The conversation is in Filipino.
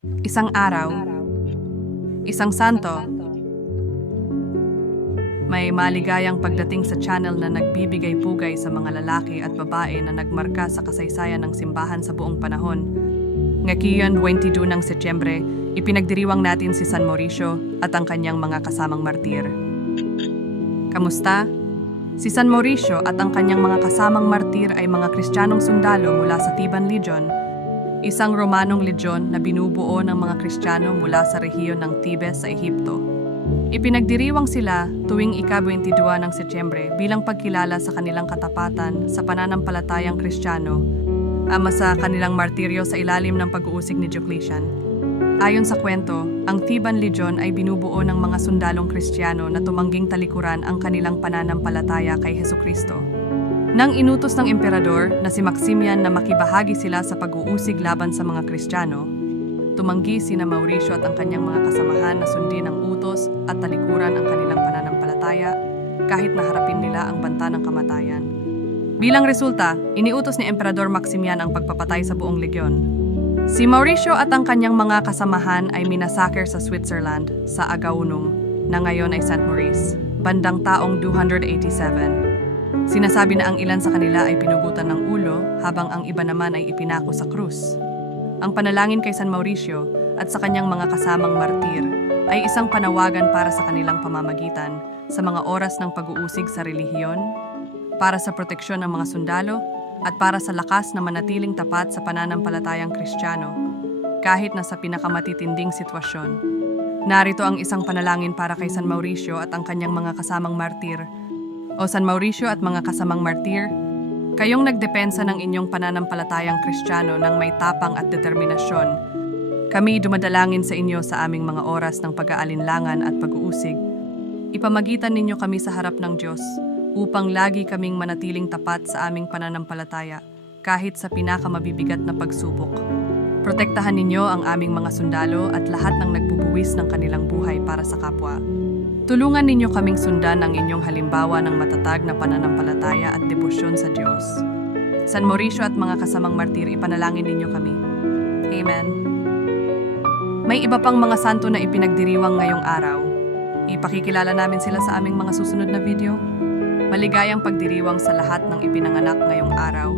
Isang araw, isang santo, may maligayang pagdating sa channel na nagbibigay pugay sa mga lalaki at babae na nagmarka sa kasaysayan ng simbahan sa buong panahon. Ngayon, 22 ng Setyembre, ipinagdiriwang natin si San Mauricio at ang kanyang mga kasamang martir. Kamusta? Si San Mauricio at ang kanyang mga kasamang martir ay mga Kristiyanong sundalo mula sa Tiban Legion, isang Romanong legion na binubuo ng mga Kristiyano mula sa rehiyon ng Tibes sa Ehipto. Ipinagdiriwang sila tuwing ika-22 ng Setyembre bilang pagkilala sa kanilang katapatan sa pananampalatayang Kristiyano ama sa kanilang martiryo sa ilalim ng pag-uusig ni Diocletian. Ayon sa kwento, ang Theban Legion ay binubuo ng mga sundalong Kristiyano na tumangging talikuran ang kanilang pananampalataya kay Heso Kristo. Nang inutos ng emperador na si Maximian na makibahagi sila sa pag-uusig laban sa mga Kristiyano, tumanggi sina Mauricio at ang kanyang mga kasamahan na sundin ang utos at talikuran ang kanilang pananampalataya kahit naharapin nila ang banta ng kamatayan. Bilang resulta, iniutos ni Emperador Maximian ang pagpapatay sa buong legyon. Si Mauricio at ang kanyang mga kasamahan ay minasaker sa Switzerland sa Agaunum, na ngayon ay St. Maurice, bandang taong 287. Sinasabi na ang ilan sa kanila ay pinugutan ng ulo habang ang iba naman ay ipinako sa krus. Ang panalangin kay San Mauricio at sa kanyang mga kasamang martir ay isang panawagan para sa kanilang pamamagitan sa mga oras ng pag-uusig sa relihiyon, para sa proteksyon ng mga sundalo, at para sa lakas na manatiling tapat sa pananampalatayang Kristiyano, kahit na sa pinakamatitinding sitwasyon. Narito ang isang panalangin para kay San Mauricio at ang kanyang mga kasamang martir. O San Mauricio at mga kasamang martir, kayong nagdepensa ng inyong pananampalatayang Kristiyano ng may tapang at determinasyon. Kami dumadalangin sa inyo sa aming mga oras ng pag-aalinlangan at pag-uusig. Ipamagitan ninyo kami sa harap ng Diyos upang lagi kaming manatiling tapat sa aming pananampalataya kahit sa pinakamabibigat na pagsubok. Protektahan ninyo ang aming mga sundalo at lahat ng nagbubuwis ng kanilang buhay para sa kapwa. Tulungan ninyo kaming sundan ang inyong halimbawa ng matatag na pananampalataya at debosyon sa Diyos. San Mauricio at mga kasamang martir, ipanalangin ninyo kami. Amen. May iba pang mga santo na ipinagdiriwang ngayong araw. Ipakikilala namin sila sa aming mga susunod na video. Maligayang pagdiriwang sa lahat ng ipinanganak ngayong araw.